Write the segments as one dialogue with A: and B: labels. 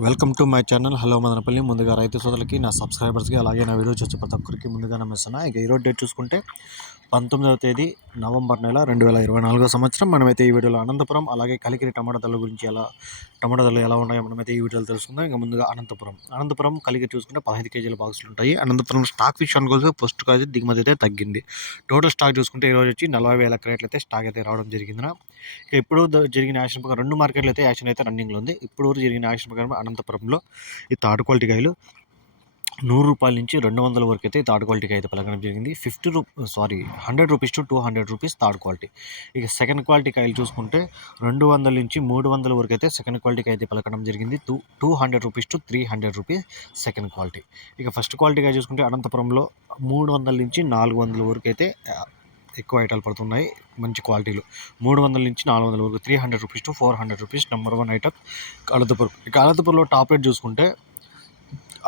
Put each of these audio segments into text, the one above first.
A: Welcome to my channel. Hello Madanapalle. ముందుగా రైతు సోదరులకి నా సబ్స్క్రైబర్స్కి అలాగే నా వీడియో చూసే ప్రతి ఒక్కరికి ముందుగా నమ్మేస్తున్నా ఇక ఈరోజు డేట్ చూసుకుంటే పంతొమ్మిదవ తేదీ నవంబర్ నెల రెండు వేల ఇరవై నాలుగో సంవత్సరం. మనమైతే ఈ వీడియోలో అనంతపురం అలాగే కలికిరి టమాటా ధరల గురించి ఎలా టమాటా ధరలు ఎలా ఉన్నాయో మనమైతే ఈ వీడియోలో తెలుసుకుందాం. ఇంకా ముందుగా అనంతపురం. అనంతపురం కలికిరి చూసుకుంటే పదహైదు కేజీల బాక్సులు ఉంటాయి. అనంతపురం స్టాక్ విషయానికి వస్తే ఫస్ట్ కాదు దిగుమతి అయితే తగ్గింది. టోటల్ స్టాక్ చూసుకుంటే ఈరోజు వచ్చి నలభై వేల క్రేట్లు అయితే స్టాక్ అయితే రావడం జరిగింది ఇక ఇప్పుడు జరిగిన యాక్షన్ ప్రకారం రెండు మార్కెట్లు అయితే యాక్షన్ అయితే రన్నింగ్లో ఉంది. ఇప్పుడు వరకు జరిగిన యాక్షన్ ప్రకారం అనంతపురంలో ఈ థర్డ్ క్వాలిటీ కాయలు నూరు రూపాయల నుంచి రెండు వందల వరకు అయితే థర్డ్ క్వాలిటీకి అయితే పలకడం జరిగింది. ఫిఫ్టీ రూ sorry hundred rupees to two hundred rupees third quality. ఇక సెకండ్ క్వాలిటీ కాయలు చూసుకుంటే రెండు వందల నుంచి మూడు వందల వరకు అయితే సెకండ్ క్వాలిటీకి అయితే పలకడం జరిగింది. Two two hundred rupees to three hundred rupees second quality. ఇక ఫస్ట్ క్వాలిటీగా చూసుకుంటే అనంతపురంలో మూడు వందల నుంచి నాలుగు వందల వరకు అయితే ఎక్కువ ఐటాలు పడుతున్నాయి మంచి క్వాలిటీలు. మూడు వందల నుంచి నాలుగు వందల వరకు three hundred rupees to four hundred rupees number one item Anantapur. ఇక అనంతపురంలో టాప్ రేట్ చూసుకుంటే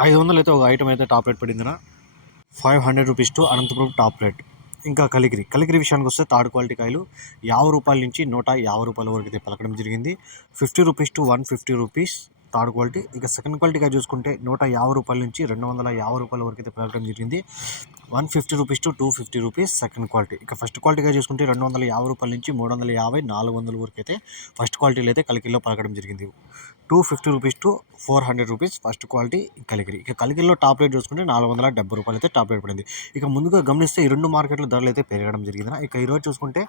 A: ఐదు వందలు అయితే ఒక ఐటమ్ అయితే top rate పడిందిన five hundred rupees to Anantapur top rate ఇంకా కలిగిరి. కలిగిరి విషయానికి వస్తే థర్డ్ క్వాలిటీ కాయలు యాభై రూపాయల నుంచి నూట యాభై రూపాయల వరకు అయితే పలకడం జరిగింది. Fifty rupees to one fifty rupees third quality. ఇక సెకండ్ క్వాలిటీగా చూసుకుంటే నూట యాభై రూపాయల నుంచి రెండు వందల యాభై రూపాయల వరకు అయితే పెరగడం జరిగింది. One fifty rupees to two fifty rupees second quality. ఇక ఫస్ట్ క్వాలిటీగా చూసుకుంటే రెండు వందల యాభై రూపాయల నుంచి మూడు వందల యాభై నాలుగు వందల వరకు అయితే ఫస్ట్ క్వాలిటీలో అయితే కలికిల్లో పలకడం జరిగింది. Two fifty rupees to four hundred rupees first quality Kalikiri ఇక కలికిరిలో టాప్ రేట్ చూసుకుంటే నాలుగు వందల డెబ్బై రూపాయలు అయితే టాప్ రేట్ పడింది. ఇక ముందుగా గమనిస్తే ఈ రెండు మార్కెట్ల ధరలు అయితే పెరగడం జరిగింది. ఇక ఈరోజు చూసుకుంటే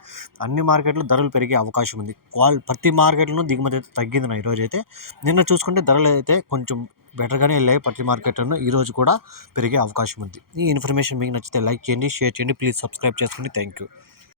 A: అన్ని మార్కెట్లు ధరలు పెరిగే అవకాశం ఉంది. క్వాల్ ప్రతి మార్కెట్లను దిగుమతి అయితే తగ్గింది నా ఈరోజు అయితే. నిన్న చూసుకుంటే ధరలు అయితే కొంచెం బెటర్గానే వెళ్ళాయి ప్రతి మార్కెట్లోనూ. ఈరోజు కూడా పెరిగే అవకాశం ఉంది. ఈ ఇన్ఫర్మేషన్ మీకు నచ్చితే లైక్ చేయండి షేర్ చేయండి. ప్లీజ్ సబ్స్క్రైబ్ చేసుకోండి. Thank you